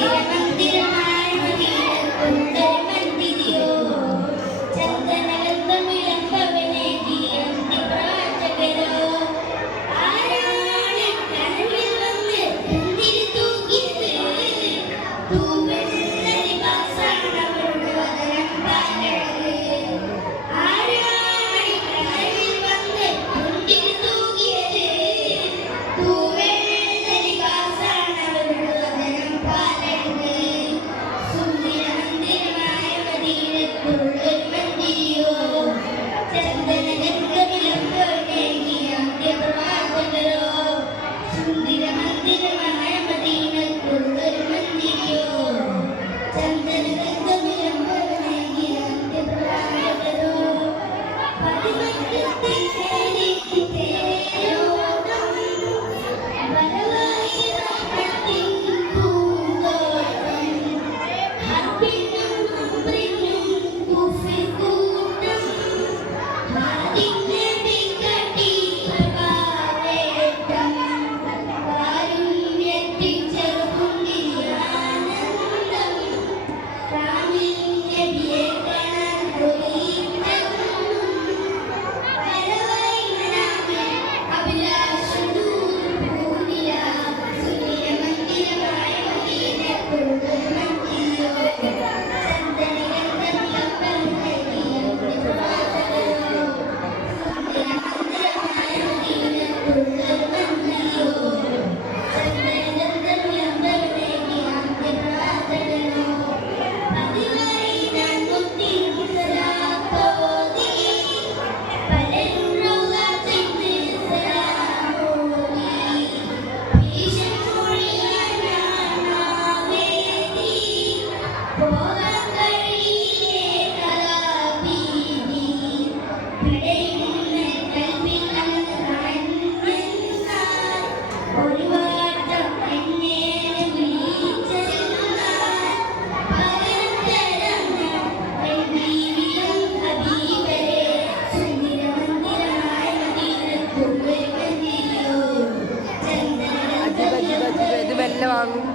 Yeah. Thank you. young.